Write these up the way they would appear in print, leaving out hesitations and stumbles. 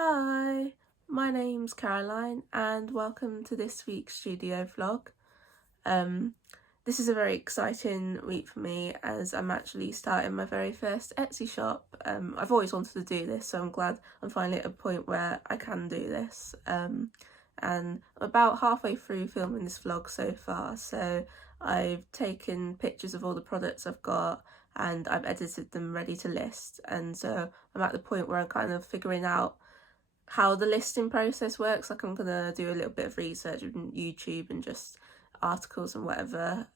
Hi, my name's Caroline and welcome to this week's studio vlog. Um, this is a very exciting week for me as I'm actually starting my very first Etsy shop. I've always wanted to do this, so I'm glad I'm finally at a point where I can do this. And I'm about halfway through filming this vlog so far, so I've taken pictures of all the products I've got and I've edited them ready to list, and so I'm at the point where I'm kind of figuring out how the listing process works. Like, I'm gonna do a little bit of research on YouTube and just articles and whatever,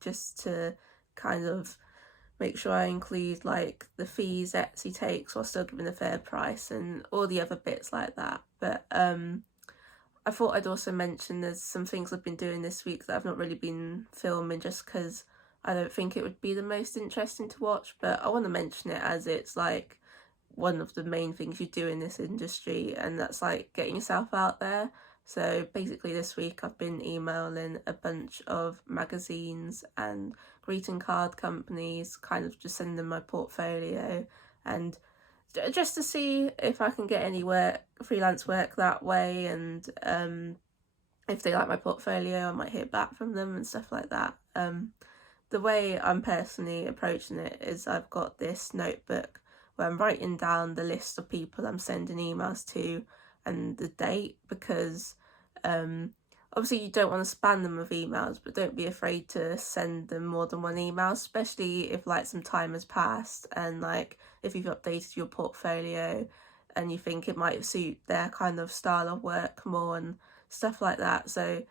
just to kind of make sure I include like the fees Etsy takes while still giving a fair price and all the other bits like that. But I thought I'd also mention there's some things I've been doing this week that I've not really been filming just because I don't think it would be the most interesting to watch, but I want to mention it as it's like one of the main things you do in this industry, and that's like getting yourself out there. So basically this week I've been emailing a bunch of magazines and greeting card companies, kind of just sending them my portfolio and just to see if I can get any work, freelance work that way, and if they like my portfolio I might hear back from them and stuff like that. The way I'm personally approaching it is I've got this notebook where I'm writing down the list of people I'm sending emails to and the date, because obviously you don't want to spam them with emails, but don't be afraid to send them more than one email, especially if like some time has passed and like if you've updated your portfolio and you think it might suit their kind of style of work more and stuff like that. So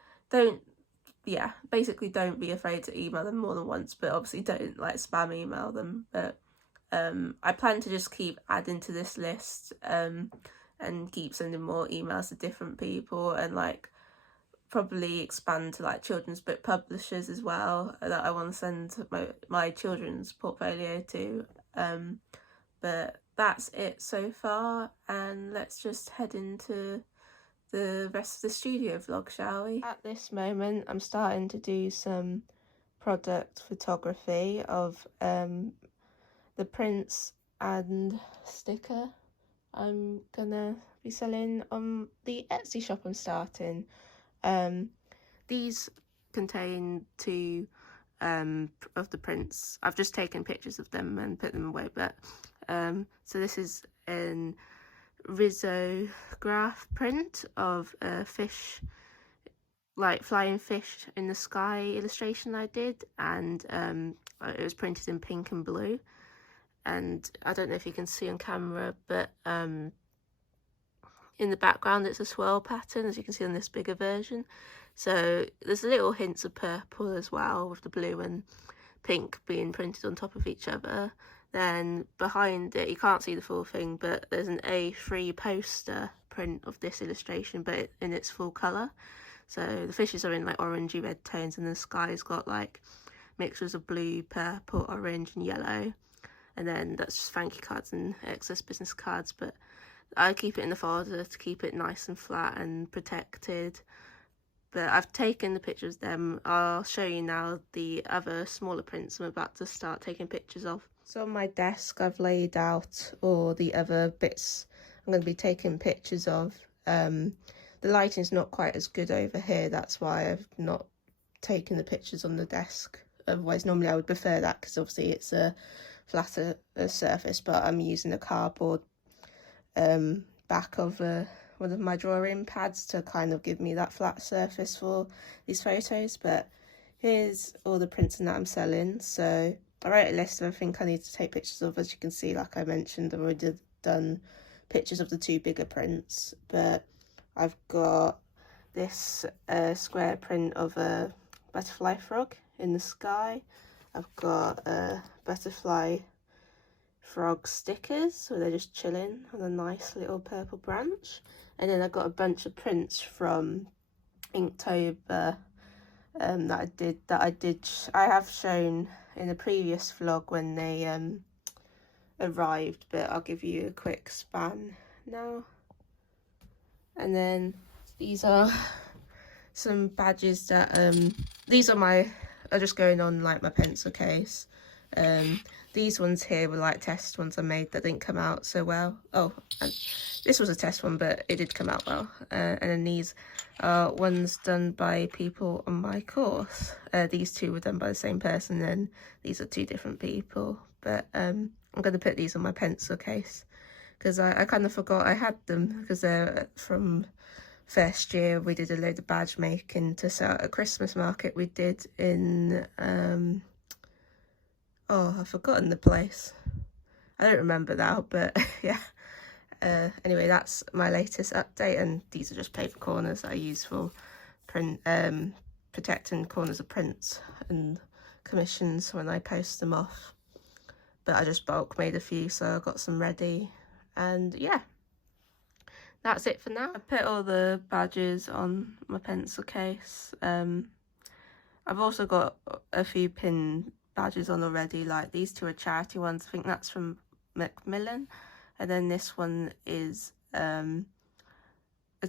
basically don't be afraid to email them more than once, but obviously don't like spam email them. But I plan to just keep adding to this list and keep sending more emails to different people, and like probably expand to like children's book publishers as well that I want to send my children's portfolio to. But that's it so far, and let's just head into the rest of the studio vlog, shall we? At this moment I'm starting to do some product photography of the prints and sticker I'm gonna be selling on the Etsy shop I'm starting. These contain two of the prints. I've just taken pictures of them and put them away, but so this is an risograph print of a fish, like flying fish in the sky illustration I did, and it was printed in pink and blue. And I don't know if you can see on camera, but in the background it's a swirl pattern, as you can see on this bigger version. So there's little hints of purple as well, with the blue and pink being printed on top of each other. Then behind it, you can't see the full thing, but there's an A3 poster print of this illustration, but in its full colour. So the fishes are in like orangey red tones, and the sky's got like mixtures of blue, purple, orange and yellow. And then that's just thank you cards and excess business cards, but I keep it in the folder to keep it nice and flat and protected. But I've taken the pictures of them. I'll show you now the other smaller prints I'm about to start taking pictures of. So on my desk I've laid out all the other bits I'm going to be taking pictures of. The lighting's not quite as good over here, that's why I've not taken the pictures on the desk. Otherwise normally I would prefer that, because obviously it's a flatter surface, but I'm using a cardboard back of one of my drawing pads to kind of give me that flat surface for these photos. But here's all the printing that I'm selling. So I wrote a list of everything I need to take pictures of. As you can see, like I mentioned, I've already done pictures of the two bigger prints, but I've got this square print of a butterfly frog in the sky. I've got butterfly frog stickers, so they're just chilling on a nice little purple branch. And then I've got a bunch of prints from Inktober that I have shown in a previous vlog when they arrived, but I'll give you a quick span now. And then these are some badges that these are just going on like my pencil case. These ones here were like test ones I made that didn't come out so well. Oh, and this was a test one, but it did come out well. And then these are ones done by people on my course. These two were done by the same person, and these are two different people. But I'm going to put these on my pencil case because I kind of forgot I had them, because they're from first year. We did a load of badge making to sell at a Christmas market we did in oh, I've forgotten the place. I don't remember now, but yeah. Anyway, that's my latest update, and these are just paper corners I use for print, protecting corners of prints and commissions when I post them off. But I just bulk made a few, so I got some ready, and yeah, that's it for now. I put all the badges on my pencil case. I've also got a few pin badges on already, like these two are charity ones. I think that's from Macmillan, and then this one is a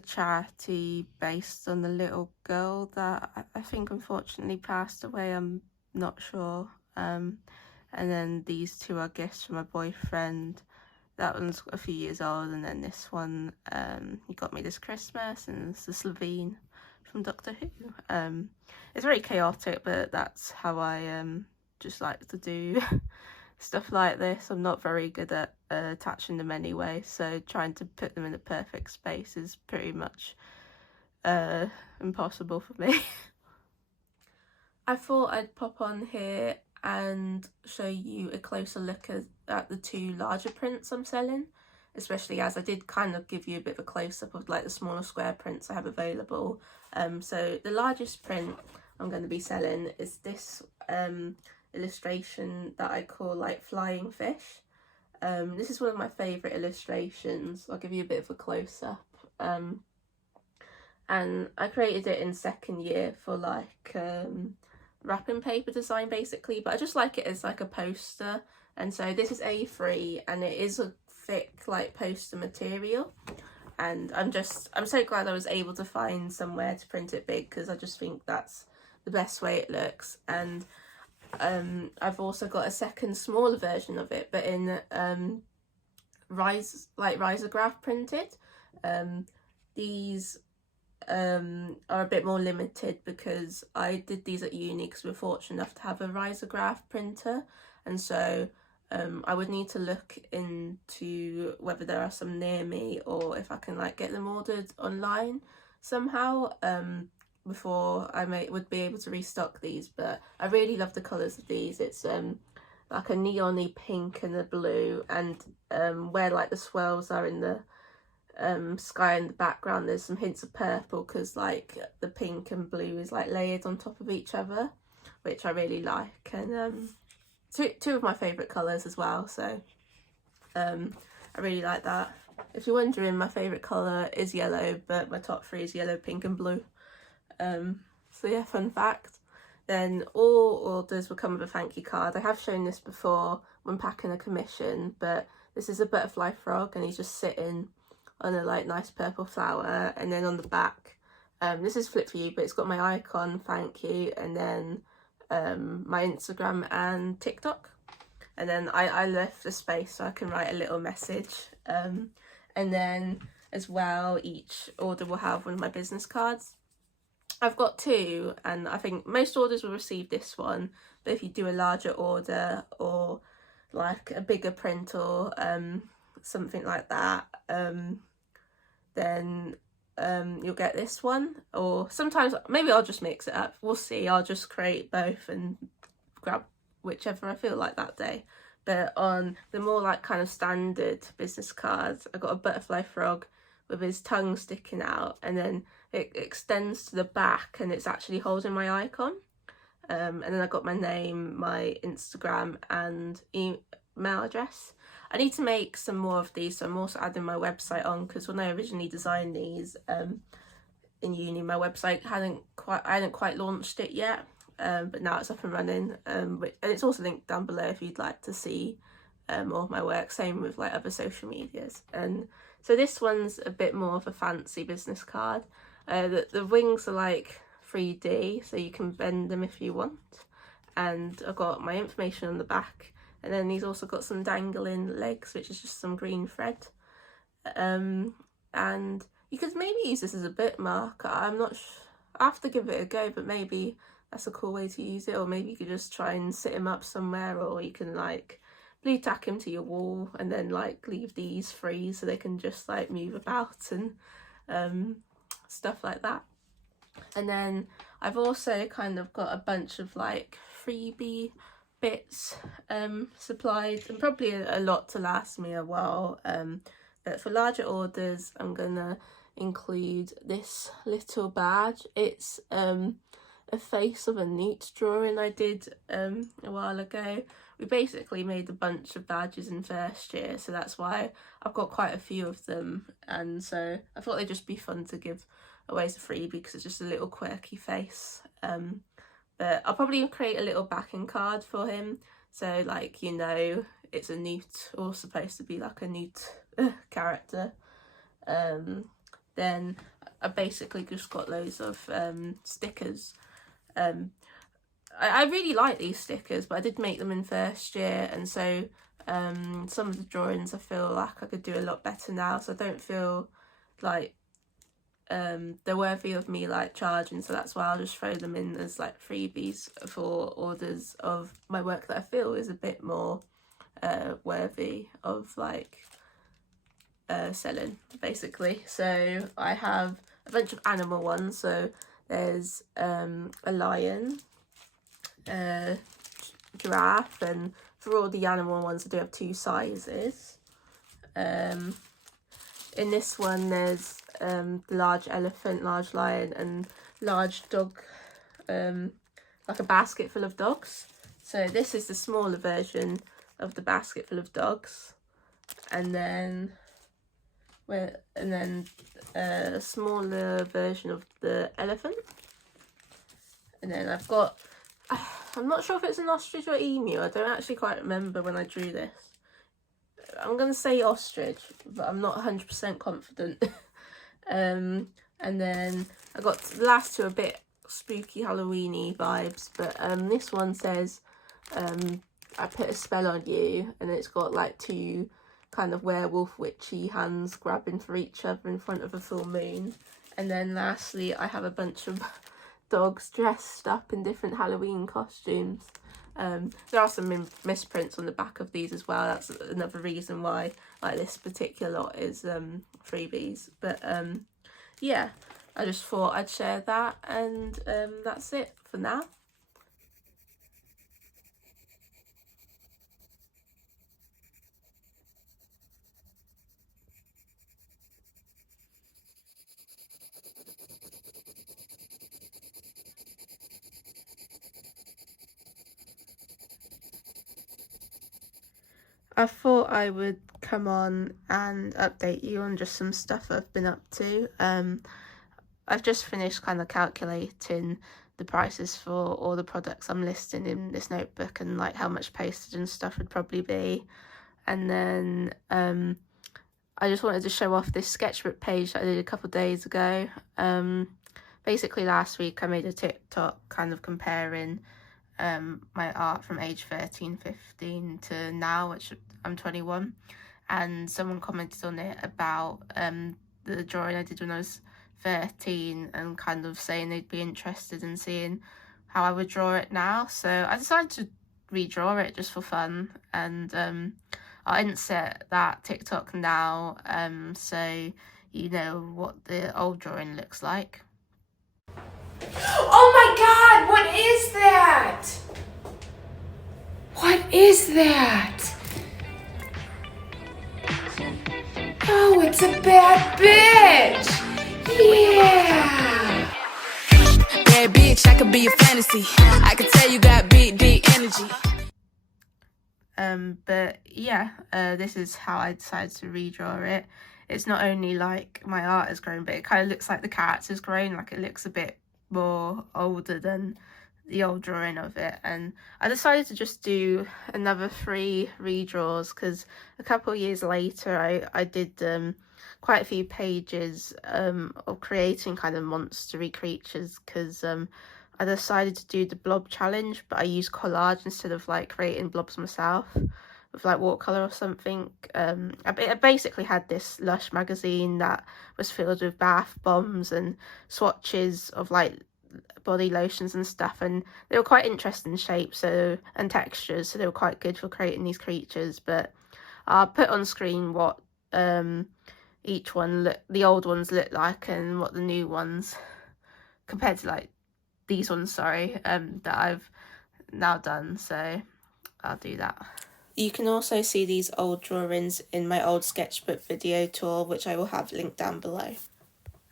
charity based on a little girl that I think unfortunately passed away. I'm not sure. And then these two are gifts from my boyfriend. That one's a few years old, and then this one he got me this Christmas, and it's the Slovene from Doctor Who. It's very chaotic, but that's how I just like to do stuff like this. I'm not very good at attaching them anyway, so trying to put them in the perfect space is pretty much impossible for me. I thought I'd pop on here and show you a closer look at the two larger prints I'm selling, especially as I did kind of give you a bit of a close-up of like the smaller square prints I have available. So the largest print I'm going to be selling is this illustration that I call like Flying Fish. This is one of my favourite illustrations. I'll give you a bit of a close-up. And I created it in second year for like wrapping paper design basically, but I just like it as like a poster. And so this is A3, and it is a thick like poster material, and I'm so glad I was able to find somewhere to print it big, because I just think that's the best way it looks. And I've also got a second smaller version of it, but in risograph printed. These are a bit more limited because I did these at uni because we were fortunate enough to have a risograph printer, and so I would need to look into whether there are some near me or if I can like get them ordered online somehow before I would be able to restock these. But I really love the colours of these. It's like a neon-y pink and a blue, and where like the swirls are in the sky in the background, there's some hints of purple because like the pink and blue is like layered on top of each other, which I really like. And two of my favourite colours as well, so I really like that. If you're wondering, my favourite colour is yellow, but my top three is yellow, pink and blue. So yeah, fun fact. Then all orders will come with a thank you card. I have shown this before when packing a commission, but this is a butterfly frog and he's just sitting on a like nice purple flower. And then on the back, this is Flip for You, but it's got my icon, thank you, and then my Instagram and TikTok. And then I left a space so I can write a little message. And then as well, each order will have one of my business cards. I've got two, and I think most orders will receive this one, but if you do a larger order or like a bigger print or something like that, then you'll get this one. Or sometimes maybe I'll just mix it up, we'll see. I'll just create both and grab whichever I feel like that day. But on the more like kind of standard business cards, I got a butterfly frog with his tongue sticking out, and then it extends to the back and it's actually holding my icon. And then I got my name, my Instagram and email address. I need to make some more of these, so I'm also adding my website on, because when I originally designed these in uni, my website I hadn't quite launched it yet, but now it's up and running. And it's also linked down below if you'd like to see more of my work, same with like other social medias. And so this one's a bit more of a fancy business card. The wings are like 3D, so you can bend them if you want. and I've got my information on the back, and then he's also got some dangling legs, which is just some green thread. And you could maybe use this as a bookmark. I'm not I have to give it a go, but maybe that's a cool way to use it. Or maybe you could just try and sit him up somewhere, or you can like blue tack him to your wall and then like leave these free so they can just like move about and stuff like that. And then I've also kind of got a bunch of like freebie bits supplied, and probably a lot to last me a while, but for larger orders I'm gonna include this little badge. It's a face of a newt drawing I did a while ago. We basically made a bunch of badges in first year, so that's why I've got quite a few of them, and so I thought they'd just be fun to give away as a freebie because it's just a little quirky face. But I'll probably create a little backing card for him, so like, you know, it's a newt, or supposed to be like a newt character. Then I basically just got loads of stickers. I really like these stickers, but I did make them in first year, and so some of the drawings I feel like I could do a lot better now, so I don't feel like they're worthy of me like charging, so that's why I'll just throw them in as like freebies for orders of my work that I feel is a bit more worthy of like selling, basically. So I have a bunch of animal ones, so there's a lion, a giraffe, and for all the animal ones I do have 2 sizes. In this one there's the large elephant, large lion, and large dog, like a basket full of dogs. So this is the smaller version of the basket full of dogs, and then a smaller version of the elephant. And then I've got, I'm not sure if it's an ostrich or emu, I don't actually quite remember when I drew this. I'm going to say ostrich, but I'm not 100% confident. And then I got the last 2 a bit spooky Halloweeny vibes, but this one says I put a spell on you, and it's got like 2 kind of werewolf witchy hands grabbing for each other in front of a full moon. And then lastly I have a bunch of dogs dressed up in different Halloween costumes. There are some misprints on the back of these as well. That's another reason why like this particular lot is freebies. But yeah, I just thought I'd share that, and that's it for now. I thought I would come on and update you on just some stuff I've been up to. I've just finished kind of calculating the prices for all the products I'm listing in this notebook, and like how much postage and stuff would probably be. And then I just wanted to show off this sketchbook page that I did a couple of days ago. Basically last week I made a TikTok kind of comparing my art from age 13, 15 to now, which I'm 21, and someone commented on it about the drawing I did when I was 13, and kind of saying they'd be interested in seeing how I would draw it now. So I decided to redraw it just for fun, and I'll insert that TikTok now, so you know what the old drawing looks like. Oh my god, what is that? What is that? Oh, it's a bad bitch. Yeah. Bad bitch, I could be a fantasy. I could tell you got big, deep energy. But yeah, this is how I decided to redraw it. It's not only like my art has grown, but it kind of looks like the character's grown. Like it looks a bit more older than the old drawing of it, and I decided to just do another 3 redraws because a couple of years later I did quite a few pages of creating kind of monstery creatures, because I decided to do the blob challenge, but I used collage instead of like creating blobs myself with like watercolor or something. I basically had this Lush magazine that was filled with bath bombs and swatches of like body lotions and stuff, and they were quite interesting shapes and textures, so they were quite good for creating these creatures. But I'll put on screen what each one the old ones look like and what the new ones compared to like these ones, sorry, that I've now done, so I'll do that. You can also see these old drawings in my old sketchbook video tour, which I will have linked down below.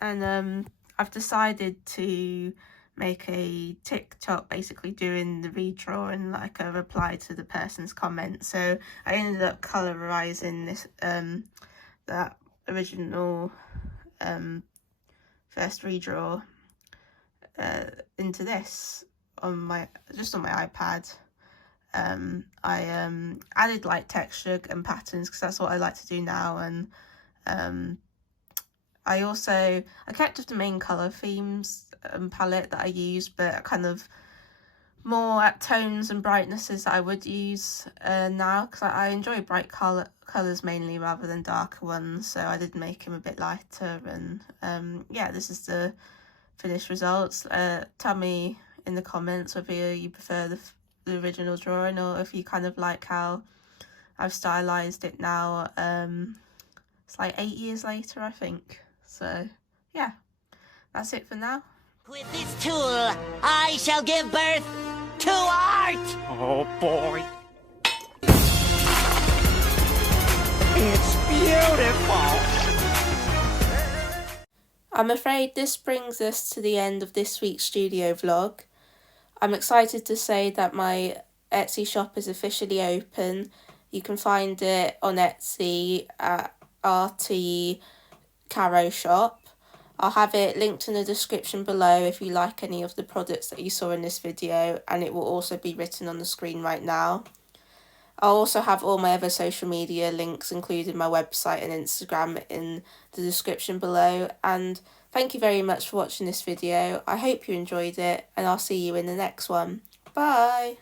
And I've decided to make a TikTok basically doing the redrawing, like a reply to the person's comment. So I ended up colorizing this that original first redraw into this on my iPad. I added like texture and patterns because that's what I like to do now, and I kept with the main colour themes and palette that I use, but kind of more at tones and brightnesses that I would use now, because I enjoy bright colours mainly rather than darker ones, so I did make him a bit lighter. And yeah, this is the finished results. Tell me in the comments whether you prefer the original drawing or if you kind of like how I've stylized it now. It's like 8 years later, I think. So yeah, that's it for now. With this tool, I shall give birth to art! Oh boy. It's beautiful! I'm afraid this brings us to the end of this week's studio vlog. I'm excited to say that my Etsy shop is officially open. You can find it on Etsy at RT Caro Shop. I'll have it linked in the description below if you like any of the products that you saw in this video, and it will also be written on the screen right now. I'll also have all my other social media links, including my website and Instagram, in the description below. And thank you very much for watching this video. I hope you enjoyed it, and I'll see you in the next one. Bye!